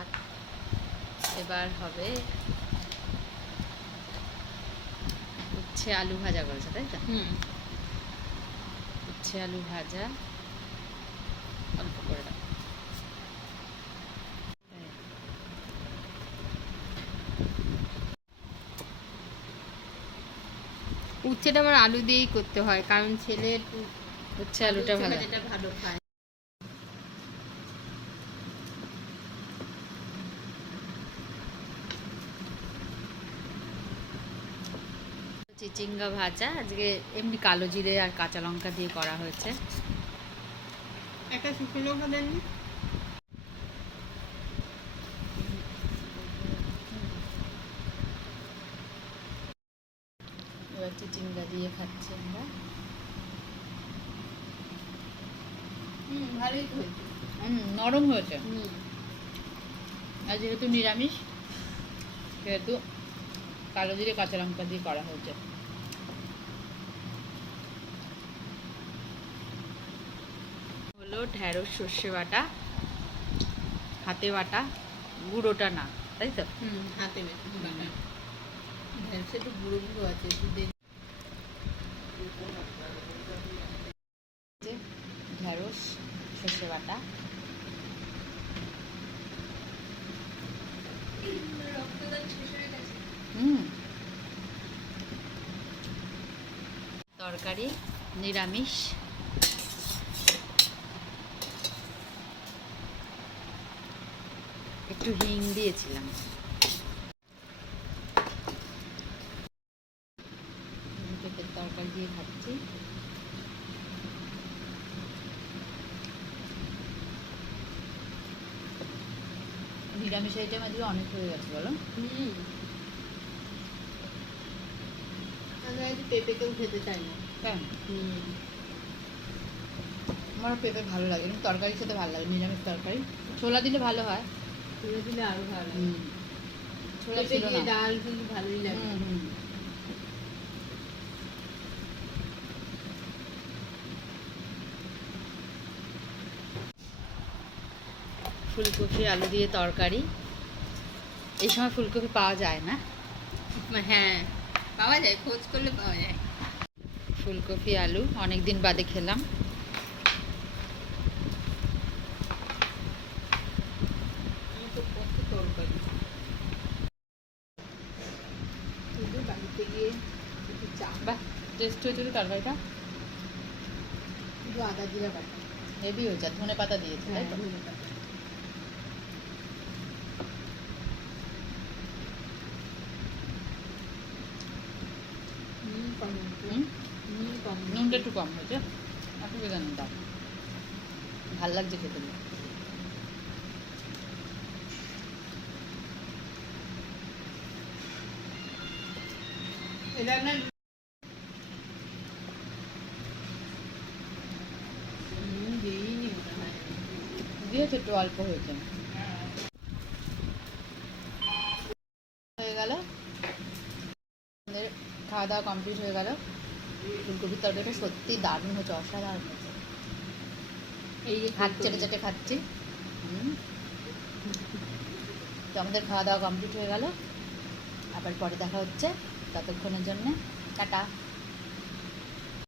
ভাত। এবার হবে উচ্ছে আলু ভাজা করেছে, তাই তো? উচ্ছে আলু ভাজা অল্প করে দাও। উচ্ছেটা আবার আলু দিয়েই করতে হয়, কারণ ছেলের উচ্ছে আলুটা ভালো ভালো খায়। চিচিঙ্গা ভাজা আজকে এমনি কালো জিরে আর কাঁচা লঙ্কা দিয়ে করা হয়েছে। একটা শুকনো লঙ্কা দেননি? এবার চিচিঙ্গা দিয়ে খাচ্ছি আমরা। ভালোই হয়েছে। নরম হয়েছে। আর যেহেতু নিরামিষ সেহেতু কালো জিরে কাঁচা লঙ্কা দিয়ে করা হয়েছে। হলো ঢ্যাঁড়স সর্ষে বাটা, হাতে বাটা, গুঁড়োটা না, তাই তো? হাতে বাটা। ঢেঁড়সে একটু গুঁড়ো গুঁড়ো আছে, একটু ঢ্যাঁড়স সর্ষে বাটা, তরকারি নিরামিষ, একটু হিং দিয়েছিলাম। পেঁপের তরকারি দিয়ে খাচ্ছি। নিরামিষ আইটেম আজকে অনেক হয়ে গেছে, বলো? পেঁপে কেউ খেতে চাই না। হ্যাঁ, আমার পেঁপে ভালো লাগে, কিন্তু তরকারি খেতে ভালো লাগে। নিরামিষ তরকারি ছোলা দিলে ভালো হয়। ছোলা দিলে আরো ভালো লাগে। ছোলা ছিল না, ডাল কিন্তু ভালোই লাগে। ফুলকপি আলু দিয়ে তরকারি। এই সময় ফুলকপি পাওয়া যায় না? হ্যাঁ, পাওয়া যায়, খোঁজ করলে পাওয়া যায়। ফুলকপি আলু অনেক দিন বাদে খেলাম। বাড়িতে গিয়ে বাহ, টেস্ট হয়েছিল তরকারিটা। শুধু আদা জিরা বাটা, হেভি হয়েছে। ধনে পাতা দিয়েছে, তাই তো? নুনটা একটু কম হয়েছে, অসুবিধা নেই, দাও। ভাল লাগছে খেতে। এটা না দিয়েছে, একটু অল্প হয়েছে। হয়ে গেল, আমাদের খাওয়া দাওয়া কমপ্লিট হয়ে গেল। ফুলকপির তরকারিটা সত্যি দারুণ হয়েছে, অসাধারণ হয়েছে। এই হাত চেটে চেটে খাচ্ছি। তো আমাদের খাওয়া দাওয়া কমপ্লিট হয়ে গেল। আবার পরে দেখা হচ্ছে, ততক্ষণের জন্য টাটা।